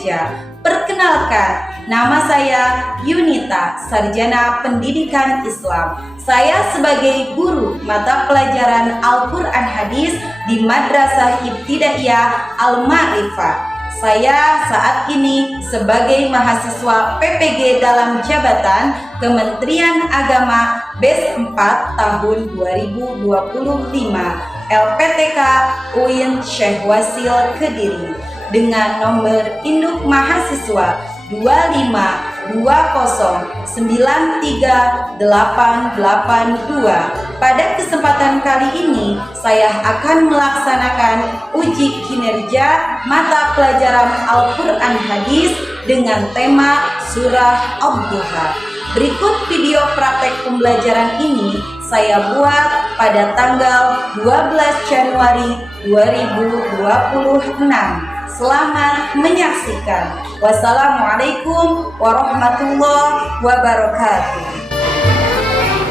Kinerja. Perkenalkan, nama saya Yunita, Sarjana Pendidikan Islam. Saya sebagai guru mata pelajaran Al-Quran Hadis di Madrasah Ibtidaiyah Al-Ma'rifah. Saya saat ini sebagai mahasiswa PPG dalam jabatan Kementerian Agama BES 4 tahun 2025 LPTK UIN Syekh Wasil Kediri dengan nomor induk mahasiswa 252093882. Pada kesempatan kali ini saya akan melaksanakan uji kinerja mata pelajaran Al-Quran Hadis dengan tema Surah Ad-Duha. Berikut video praktek pembelajaran ini saya buat pada tanggal 12 Januari 2026. Selamat menyaksikan. Wassalamualaikum warahmatullahi wabarakatuh.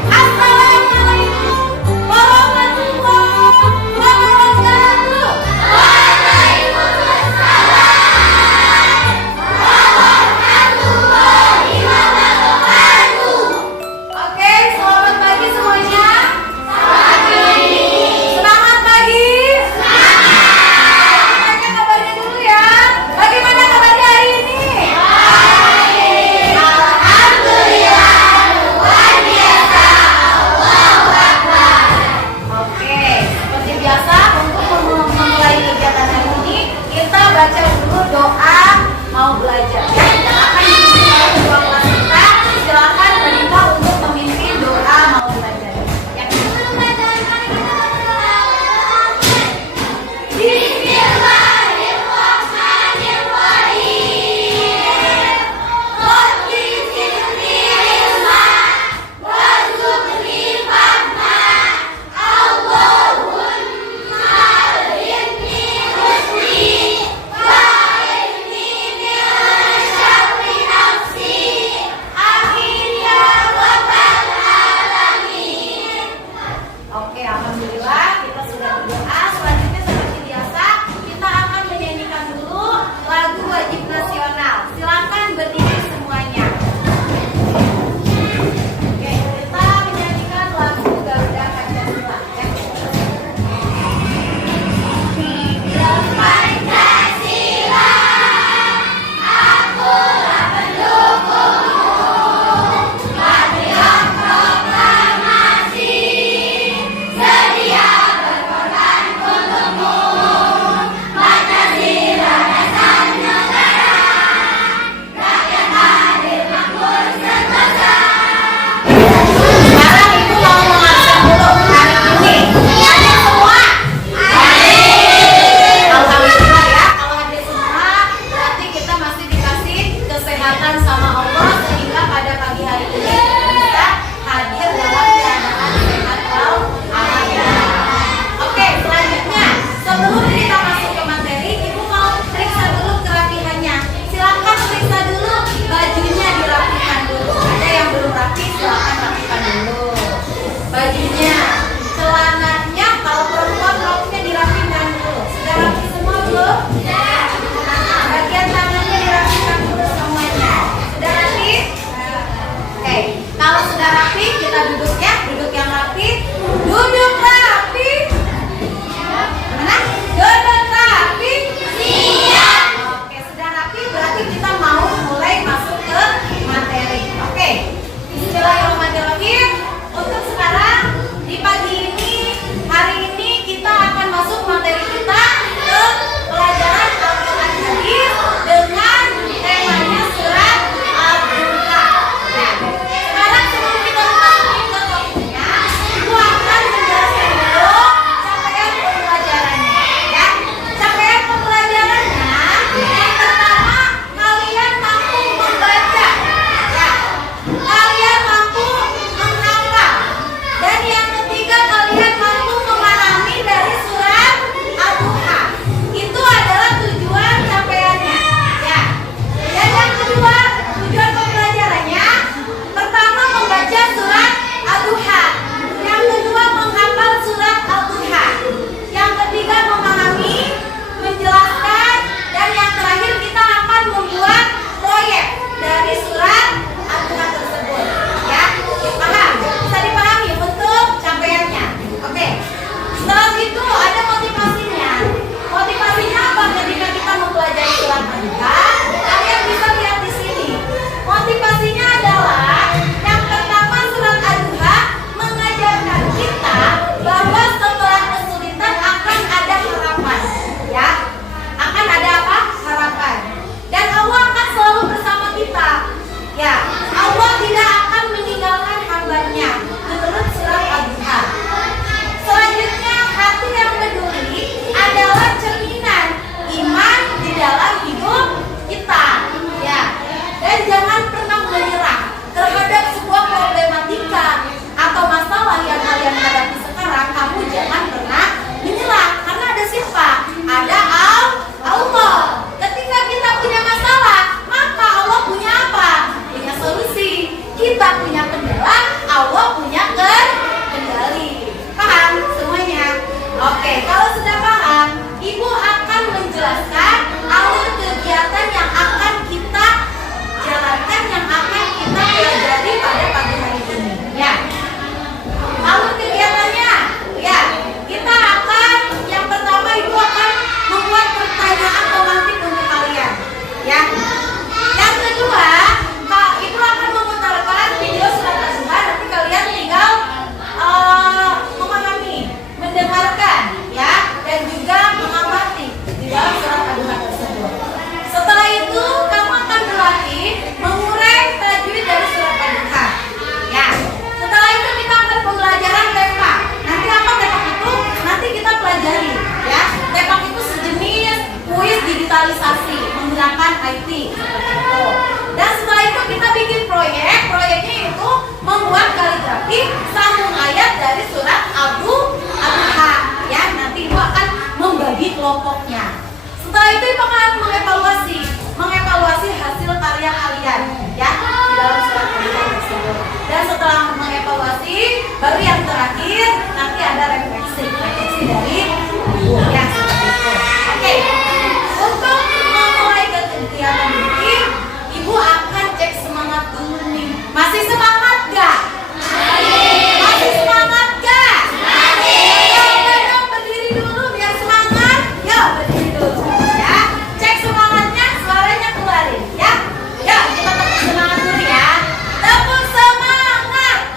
Assalamualaikum warahmatullahi wabarakatuh. Waalaikumsalam warahmatullahi wabarakatuh. Oke, selamat pagi semuanya. Selamat pagi. Semangat pagi. Semangat. Kabarnya dulu ya. Bagaimana kabarnya hari ini? Baik. Alhamdulillah. pengembangan IT seperti itu. Dan setelah itu kita bikin proyeknya itu membuat kaligrafi sambung ayat dari surat Ad-Duha. Ya, nanti Ibu akan membagi kelompoknya. Setelah itu Ibu akan mengevaluasi hasil karya kalian ya di dalam surat Ad-Duha tersebut. Dan setelah mengevaluasi, baru yang terakhir nanti ada refleksi dari Ibu ya seperti itu. Oke. Untuk memulai kegiatan ini, Ibu akan cek semangat dulu nih. Masih semangat gak? Masih semangat gak? Ayo berdiri dulu biar semangat. Yuk berdiri dulu ya. Cek semangatnya, suaranya keluarin ya. Yuk kita tepuk semangat dulu ya. Tepuk semangat.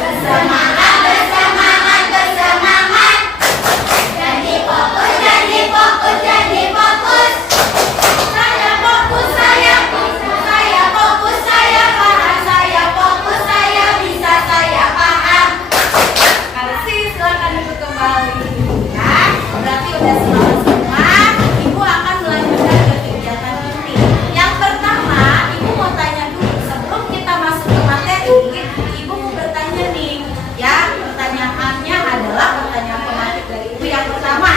Bersemangat, bersemangat, bersemangat. Jadi fokus, jadi fokus, jadi fokus. Saya fokus, saya fokus, saya fokus, saya paham, saya fokus, saya bisa, saya paham. Kasih, silakan Ibu kembali ya. Berarti udah semangat semua. Ibu akan melanjutkan ke kegiatan ini. Yang pertama, Ibu mau tanya dulu sebelum kita masuk ke materi. Ibu mau bertanya nih, ya. Pertanyaannya adalah pertanyaan pematik dari Ibu yang pertama.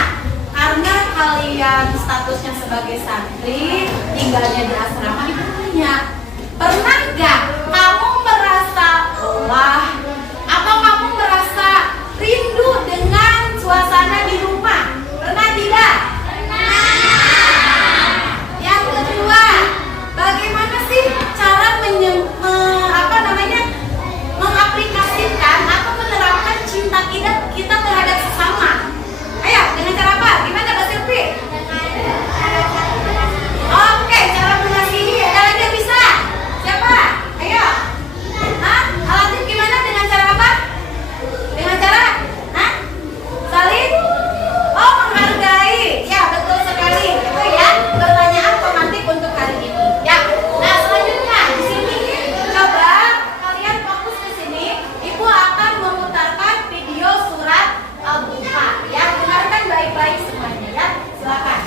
Karena kalian statusnya sebagai santri, tinggalnya di asrama, Ibu tanya, pernah gak kamu merasa lelah atau kamu merasa rindu dengan suasana di rumah? Pernah tidak? Yang kedua, bagaimana sih cara mengaplikasikan atau menerapkan cinta kita terhadap sesama? Ayo, dengan cara apa? Gimana Mbak Silvi? Oke, cara mengasihi. Ada lagi yang bisa? Siapa? Ayo. Hah? Alatif gimana? Dengan cara apa? Dengan cara? Hah? Saling? Oh, menghargai. Ya, betul sekali. Itu ya, pertanyaan pemantik untuk hari ini. Ya. Nah, selanjutnya di sini coba kalian fokus ke sini. Ibu akan memutarkan video surat Al-Duha. Ya, dengarkan baik-baik semuanya ya. Silakan.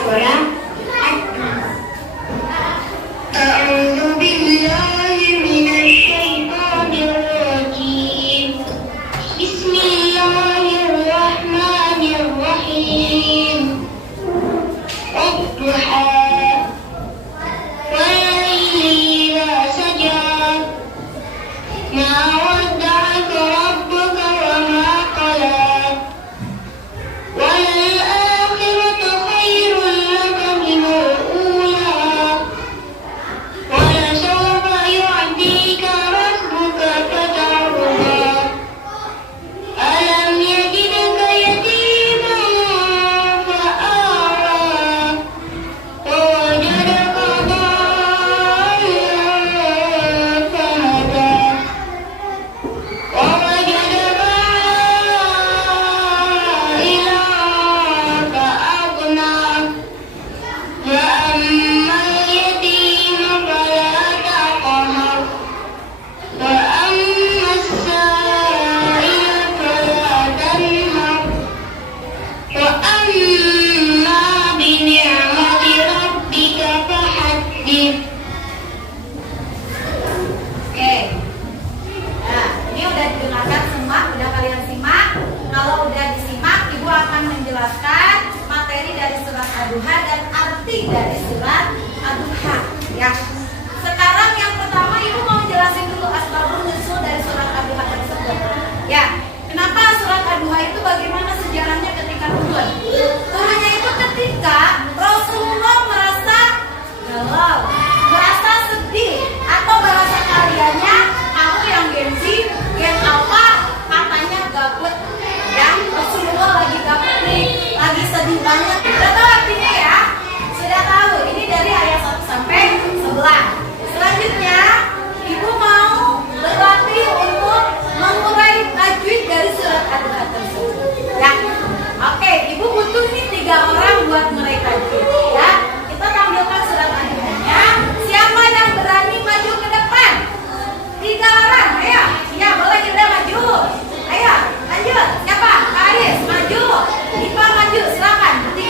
Surah أعوذ بالله من الشيطان الرجيم بسم الله الرحمن الرحيم والضحى والليل إذا سجى ما ودعك ربك وما قلى وللآخرة خير لك من الأولى ولسوف يعطيك ربك فترضى ألم يجدك يتيما فآوى ووجدك ضالا فهدى ووجدك عائلا فأغنى فأما اليتيم فلا تقهر وأما السائل فلا تنهر وأما بنعمة ربك فحدث. Oke. Nah, ini udah didengarkan semua, udah kalian simak. Kalau udah disimak, Ibu akan menjelaskan materi dari surat Ad-Duha dan arti dari surat Ad-Duha. Ya. Sekarang yang pertama Ibu mau jelasin dulu asbabun nuzul dari surat Ad-Duha tersebut. Ya. Kenapa surat Ad-Duha itu bagaimana sejarahnya ketika turun? Turunnya itu ketika Rasulullah merasa galau, merasa sedih, atau bahasa kaliannya kamu yang Gen Z, Gen Alpha, katanya gabut. Ya, Rasulullah lagi gabut nih, lagi sedih banget. Sudah tahu artinya ya? Sudah tahu. Ini dari ayat 1 sampai 11. Selanjutnya, Ibu mau berlatih untuk mengurai tajwid dari surat Ad-Duha tersebut. Ya. Oke, Ibu butuh nih 3 orang buat ngurai tajwid. Ya. Kita tampilkan surat Ad-Duhanya. Siapa yang berani maju ke depan? 3 orang, ayo. Ya, boleh juga maju. Ayo, lanjut. Siapa? Kak Aris, maju. Ipa maju, silakan. 3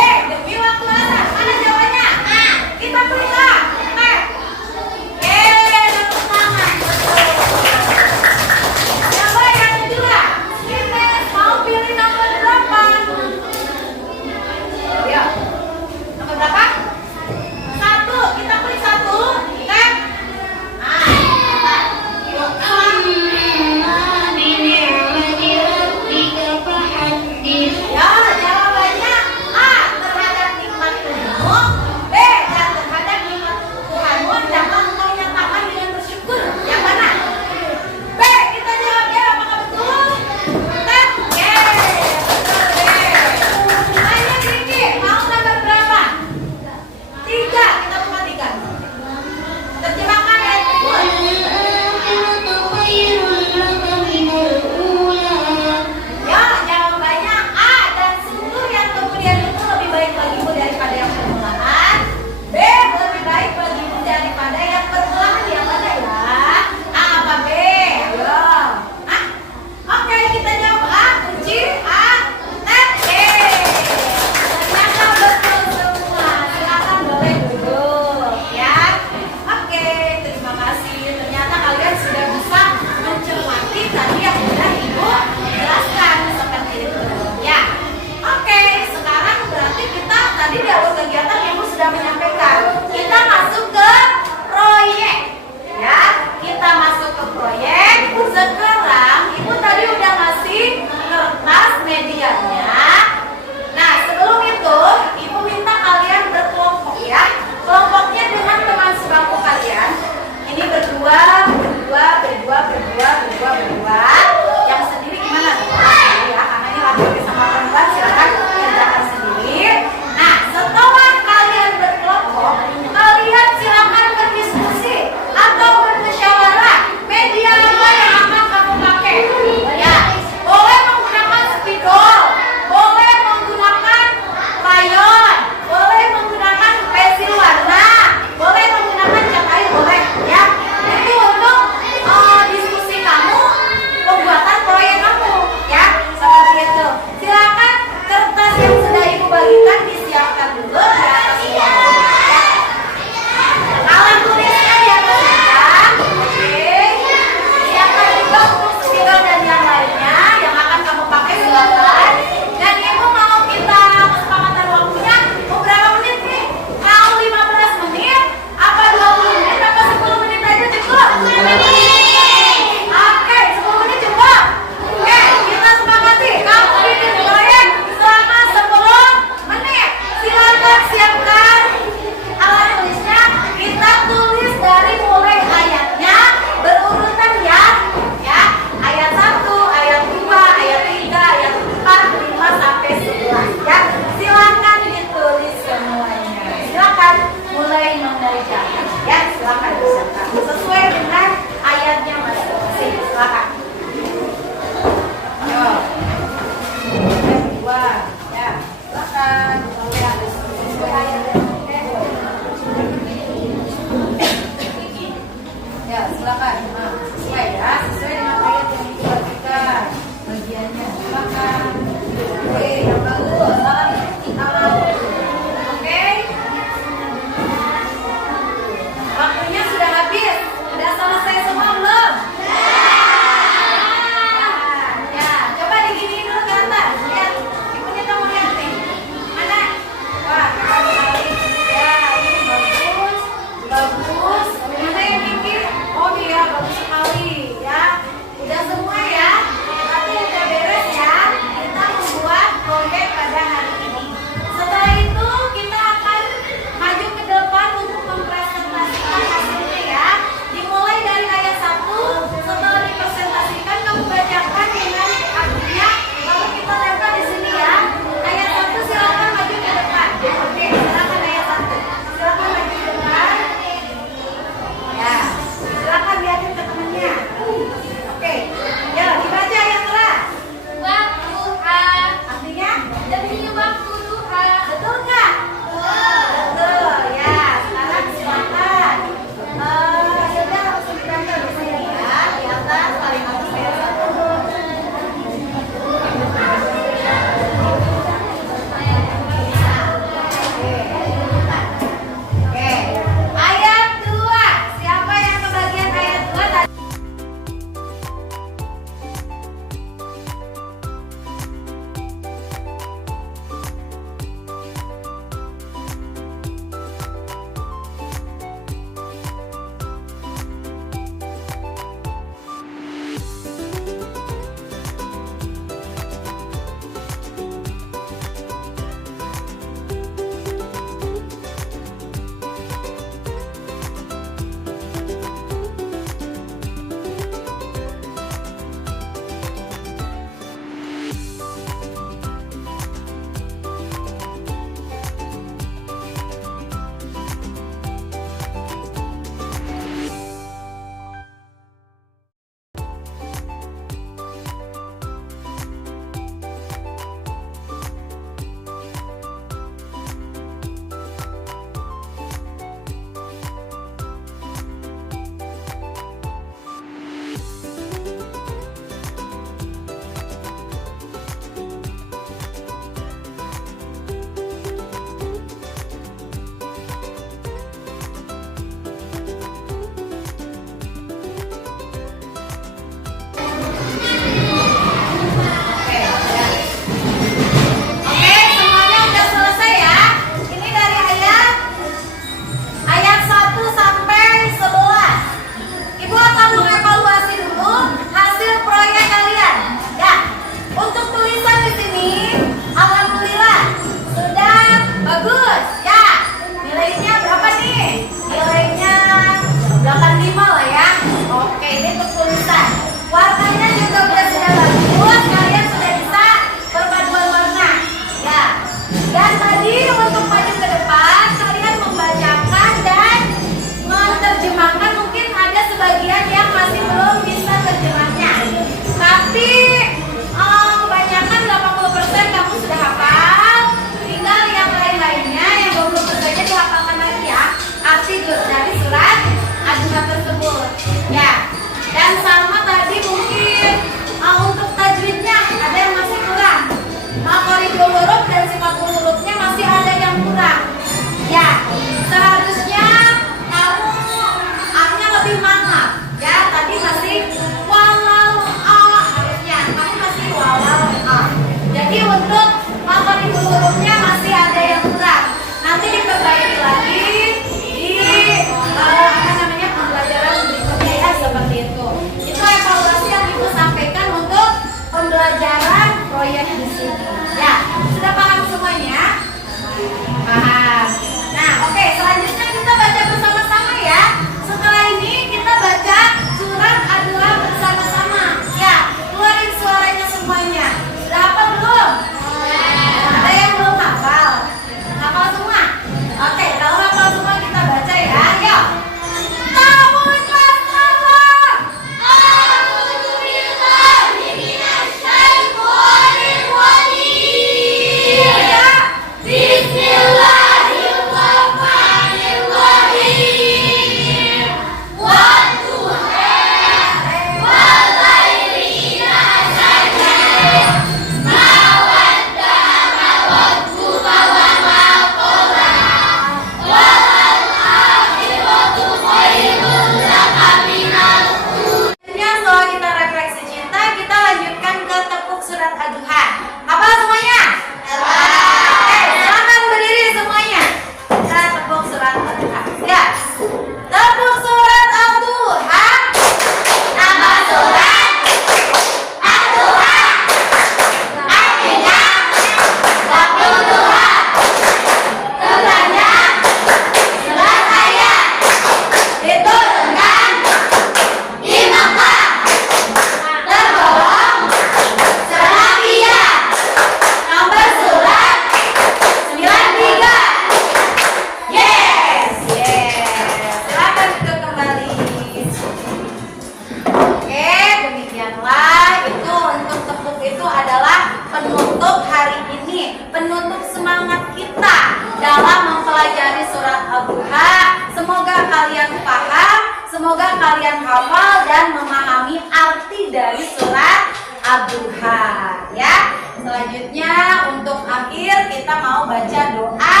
Ad-Duha. Semoga kalian paham, semoga kalian hafal dan memahami arti dari surat Ad-Duha ya. Selanjutnya untuk akhir kita mau baca doa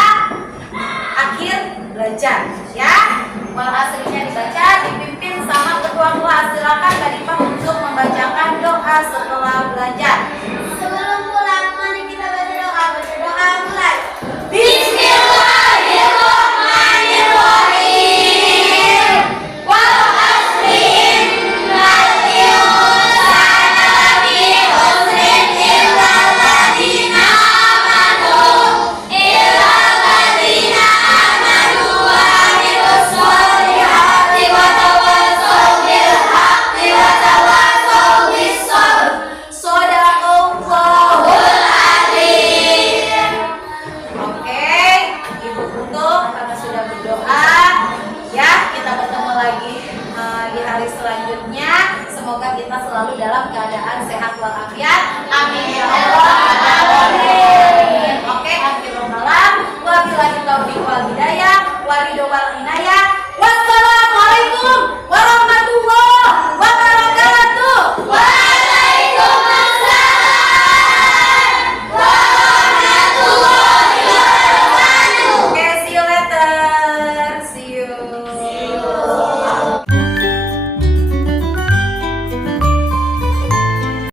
akhir belajar ya. Wal asrinya dibaca dipimpin sama ketua kelas. Silakan Kak Dipa untuk membacakan doa setelah belajar.